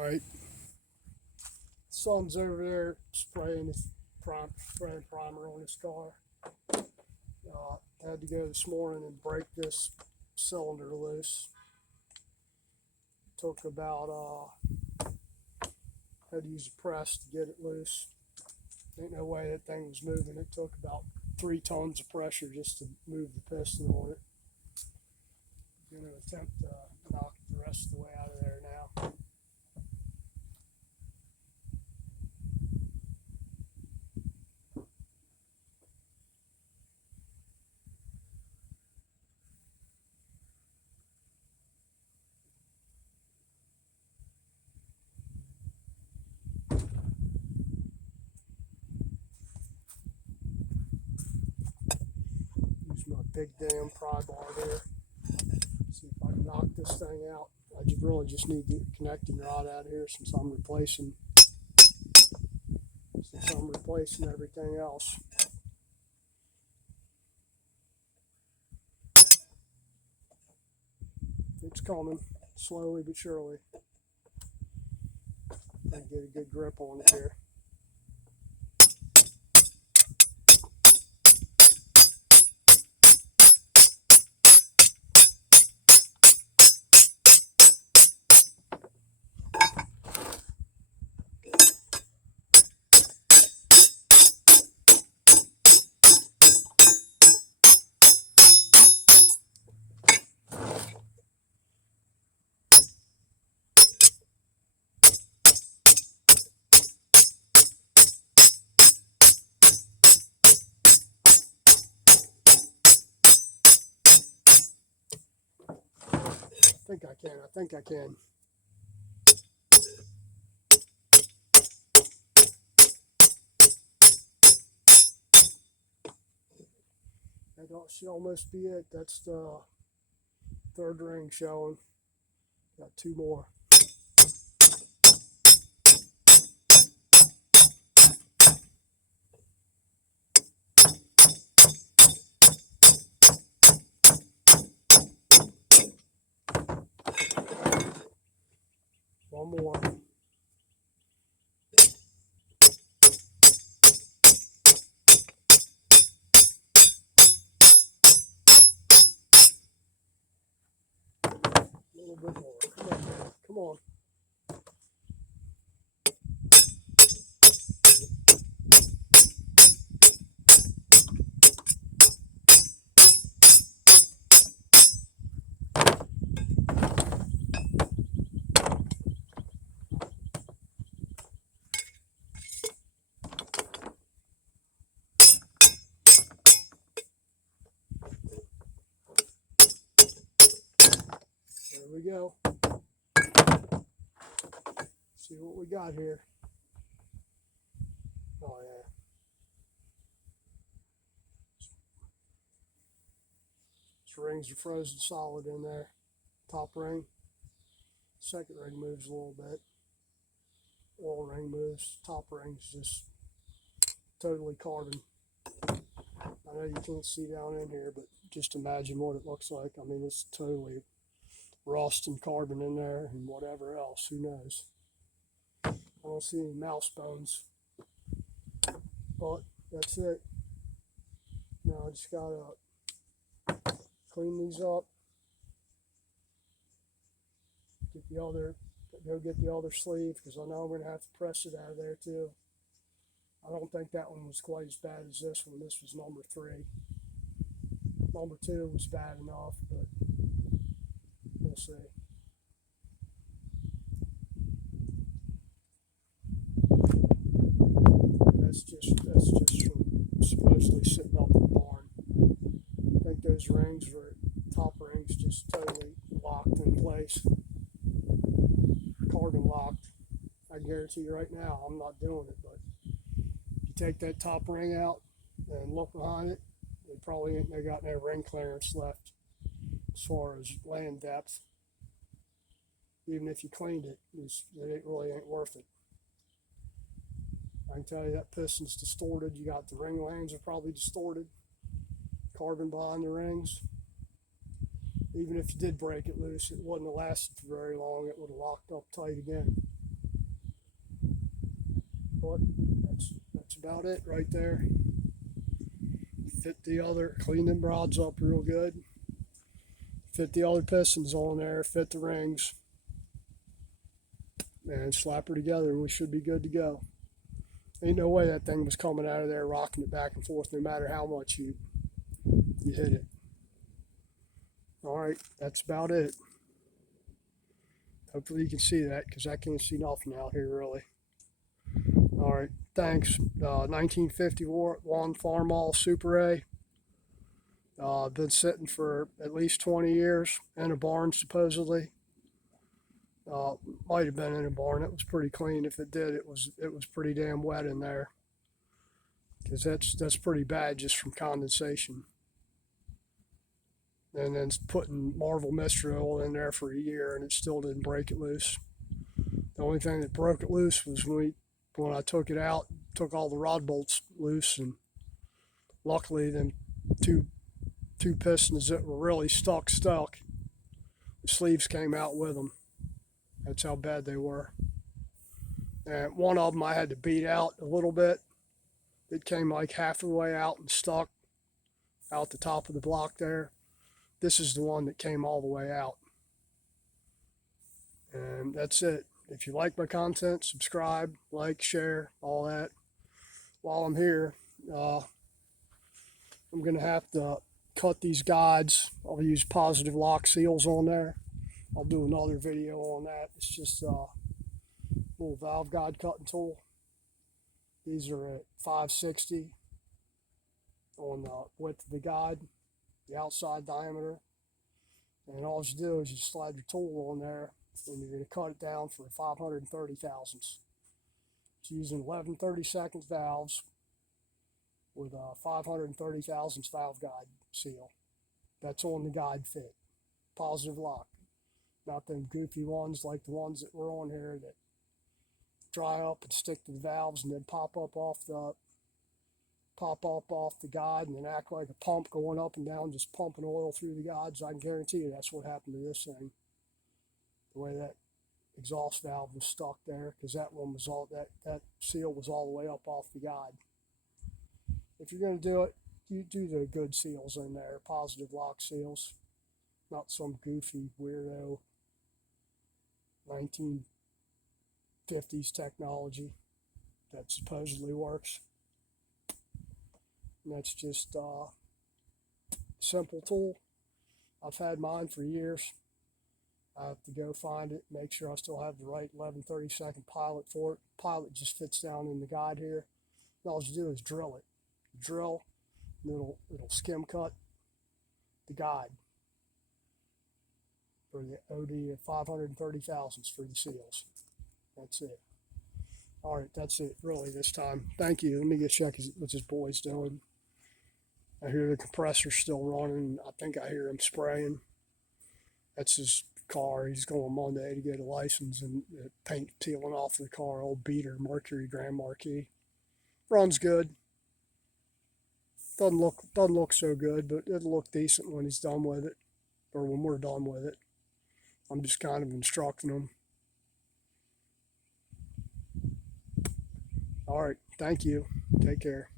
Alright, son's over there spraying primer on his car. Had to go this morning and break this cylinder loose. Took about, had to use a press to get it loose. Ain't no way that thing was moving. It took about 3 tons of pressure just to move the piston on it. I'm going to attempt to knock it the rest of the way out of there now. Use my big damn pry bar here. See if I can knock this thing out. I really just need the connecting rod out here since I'm replacing everything else. It's coming slowly but surely. I get a good grip on it here. I think I can. That should almost be it. That's the 3rd ring showing. Got 2 more. One more. A little bit more. Come on, man. Come on. There we go. See what we got here. Oh yeah. These rings are frozen solid in there. Top ring. 2nd ring moves a little bit. Oil ring moves. Top ring's just totally carbon. I know you can't see down in here, but just imagine what it looks like. I mean, it's totally rust and carbon in there and whatever else, who knows. I don't see any mouse bones, but that's it. Now I just gotta clean these up, go get the other sleeve, because I know I'm gonna have to press it out of there too. I don't think that one was quite as bad as this one. This was number 3. Number 2 was bad enough, but we'll see. That's just from supposedly sitting up in the barn. I think those rings were top rings just totally locked in place. Carbon locked. I guarantee you right now, I'm not doing it, but if you take that top ring out and look behind it, they probably ain't got no ring clearance left as far as land depth. Even if you cleaned it, it really ain't worth it. I can tell you that piston's distorted. You got the ring lands are probably distorted. Carbon behind the rings. Even if you did break it loose, it wouldn't have lasted for very long. It would have locked up tight again. what, that's about it right there. Fit the other, clean them rods up real good. Fit the other pistons on there, fit the rings, and slap her together, and we should be good to go. Ain't no way that thing was coming out of there rocking it back and forth no matter how much you hit it. Alright, that's about it. Hopefully you can see that, because I can't see nothing out here really. Alright, thanks. 1951 Farmall Super A. Been sitting for at least 20 years in a barn supposedly. Might have been in a barn. It was pretty clean. If it did, it was pretty damn wet in there, because that's pretty bad just from condensation. And then putting Marvel Mystery Oil in there for a year, and it still didn't break it loose. The only thing that broke it loose was when I took it out, took all the rod bolts loose, and luckily them two pistons that were really stuck, the sleeves came out with them. That's how bad they were. And one of them I had to beat out a little bit. It came like half the way out and stuck out the top of the block there. This is the one that came all the way out. And that's it. If you like my content, subscribe, like, share, all that. While I'm here, I'm going to have to cut these guides. I'll use positive lock seals on there. I'll do another video on that. It's just a little valve guide cutting tool. These are at 560 on the width of the guide, the outside diameter. And all you do is you slide your tool on there, and you're going to cut it down for 530 thousandths. It's using 11/32 valves with a 530 thousandths valve guide seal. That's on the guide fit. Positive lock. Not them goofy ones like the ones that were on here that dry up and stick to the valves and then pop up off the guide and then act like a pump going up and down, just pumping oil through the guides. I can guarantee you that's what happened to this thing. The way that exhaust valve was stuck there, because that one was that seal was all the way up off the guide. If you're going to do it, you do the good seals in there, positive lock seals, not some goofy weirdo 1950s technology that supposedly works. And that's just a simple tool. I've had mine for years. I have to go find it, make sure I still have the right 11/32 pilot for it. Pilot just fits down in the guide here. And all you do is drill it. Drill, and it'll skim cut the guide for the OD at 530 thousandths for the seals. That's it. All right, that's it really this time. Thank you. Let me get check what this boy's doing. I hear the compressor's still running. I think I hear him spraying. That's his car. He's going Monday to get a license, and the paint peeling off the car. Old beater, Mercury Grand Marquis. Runs good. Doesn't look so good, but it'll look decent when he's done with it, or when we're done with it. I'm just kind of instructing him. All right, thank you. Take care.